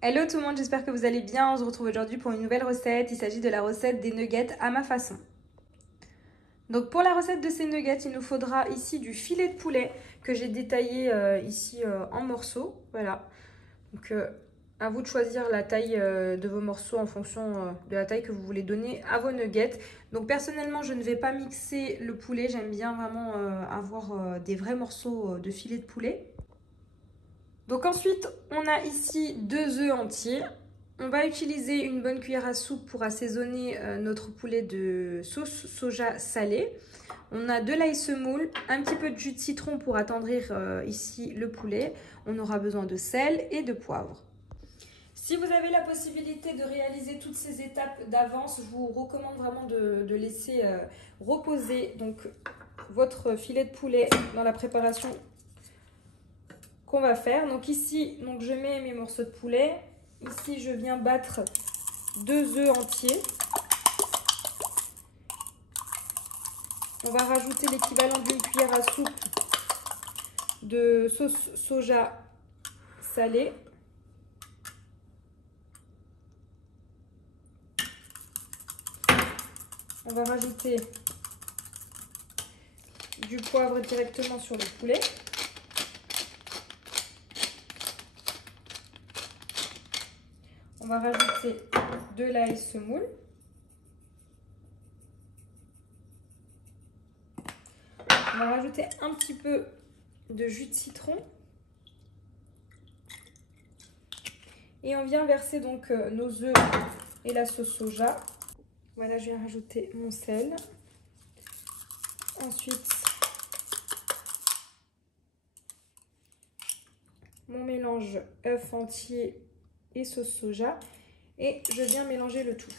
Hello tout le monde, j'espère que vous allez bien. On se retrouve aujourd'hui pour une nouvelle recette. Il s'agit de la recette des nuggets à ma façon. Donc pour la recette de ces nuggets, il nous faudra ici du filet de poulet que j'ai détaillé ici en morceaux. Voilà. Donc à vous de choisir la taille de vos morceaux en fonction de la taille que vous voulez donner à vos nuggets. Donc personnellement, je ne vais pas mixer le poulet. J'aime bien vraiment avoir des vrais morceaux de filet de poulet. Donc ensuite, on a ici 2 œufs entiers. On va utiliser une bonne cuillère à soupe pour assaisonner notre poulet de sauce soja salée. On a de l'ail semoule, un petit peu de jus de citron pour attendrir ici le poulet. On aura besoin de sel et de poivre. Si vous avez la possibilité de réaliser toutes ces étapes d'avance, je vous recommande vraiment de laisser reposer donc, votre filet de poulet dans la préparation qu'on va faire. Donc ici, je mets mes morceaux de poulet. Ici, je viens battre 2 œufs entiers. On va rajouter l'équivalent d'une cuillère à soupe de sauce soja salée. On va rajouter du poivre directement sur le poulet. On va rajouter de l'ail semoule. On va rajouter un petit peu de jus de citron. Et on vient verser donc nos œufs et la sauce soja. Voilà, je viens rajouter mon sel. Ensuite, mon mélange œuf entier et sauce soja. Et je viens mélanger le tout.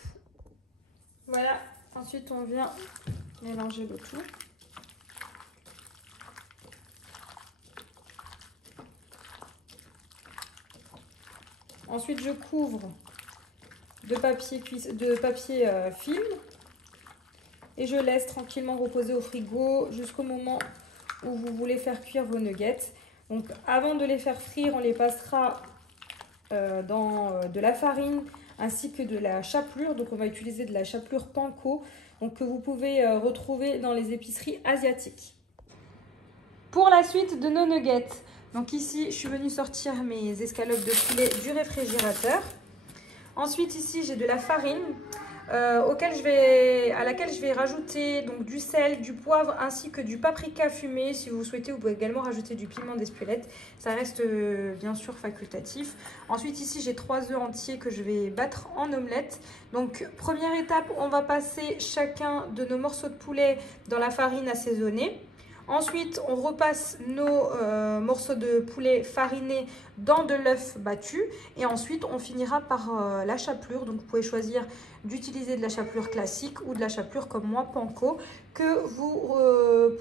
Voilà, ensuite on vient mélanger le tout. Ensuite, je couvre de papier film et je laisse tranquillement reposer au frigo jusqu'au moment où vous voulez faire cuire vos nuggets. Donc, avant de les faire frire, on les passera dans de la farine ainsi que de la chapelure. Donc, on va utiliser de la chapelure panko donc, que vous pouvez retrouver dans les épiceries asiatiques. Pour la suite de nos nuggets, donc ici, je suis venue sortir mes escalopes de poulet du réfrigérateur. Ensuite, ici, j'ai de la farine à laquelle je vais rajouter donc, du sel, du poivre ainsi que du paprika fumé. Si vous souhaitez, vous pouvez également rajouter du piment d'Espelette. Ça reste bien sûr facultatif. Ensuite, ici, j'ai 3 œufs entiers que je vais battre en omelette. Donc, première étape, on va passer chacun de nos morceaux de poulet dans la farine assaisonnée. Ensuite, on repasse nos morceaux de poulet farinés dans de l'œuf battu. Et ensuite, on finira par la chapelure. Donc, vous pouvez choisir d'utiliser de la chapelure classique ou de la chapelure comme moi, panko, que vous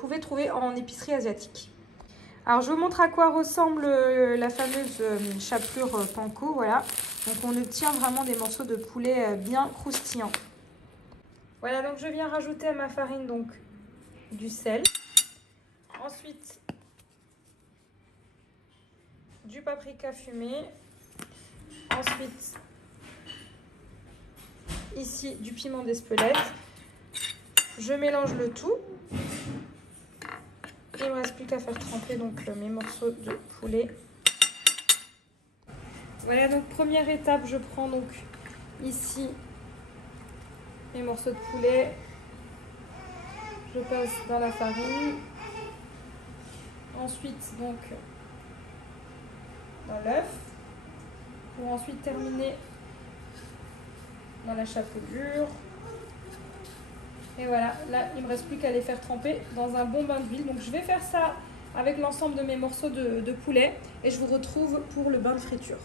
pouvez trouver en épicerie asiatique. Alors, je vous montre à quoi ressemble la fameuse chapelure panko. Voilà. Donc, on obtient vraiment des morceaux de poulet bien croustillants. Voilà, donc je viens rajouter à ma farine donc, du sel. Ensuite, du paprika fumé. Ensuite, ici, du piment d'Espelette. Je mélange le tout. Et il ne me reste plus qu'à faire tremper donc, mes morceaux de poulet. Voilà, donc première étape, je prends donc ici mes morceaux de poulet. Je passe dans la farine. Ensuite, donc, dans l'œuf. Pour ensuite terminer dans la chapelure. Et voilà, là, il ne me reste plus qu'à les faire tremper dans un bon bain d'huile. Donc, je vais faire ça avec l'ensemble de mes morceaux de poulet. Et je vous retrouve pour le bain de friture.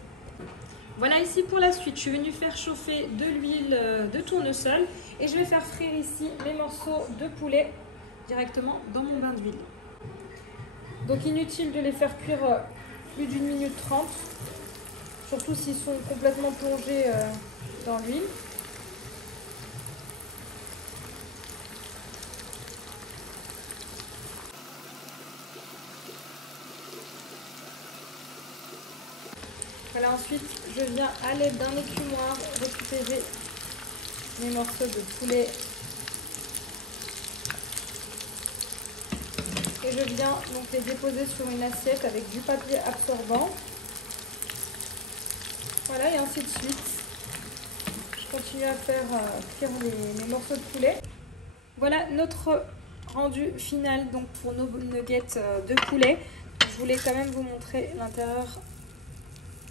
Voilà, ici pour la suite, je suis venue faire chauffer de l'huile de tournesol. Et je vais faire frire ici mes morceaux de poulet directement dans mon bain d'huile. Donc inutile de les faire cuire plus d'1 minute 30, surtout s'ils sont complètement plongés dans l'huile. Voilà, ensuite, je viens à l'aide d'un écumoire récupérer mes morceaux de poulet. Et je viens donc les déposer sur une assiette avec du papier absorbant. Voilà, et ainsi de suite. Je continue à faire cuire les morceaux de poulet. Voilà notre rendu final donc pour nos nuggets de poulet. Je voulais quand même vous montrer l'intérieur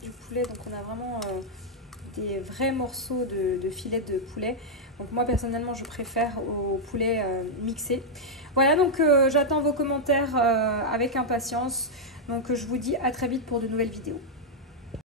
du poulet. Donc on a vraiment des vrais morceaux de filet de poulet. Donc moi personnellement je préfère au poulet mixé. Voilà, donc j'attends vos commentaires avec impatience. Donc je vous dis à très vite pour de nouvelles vidéos.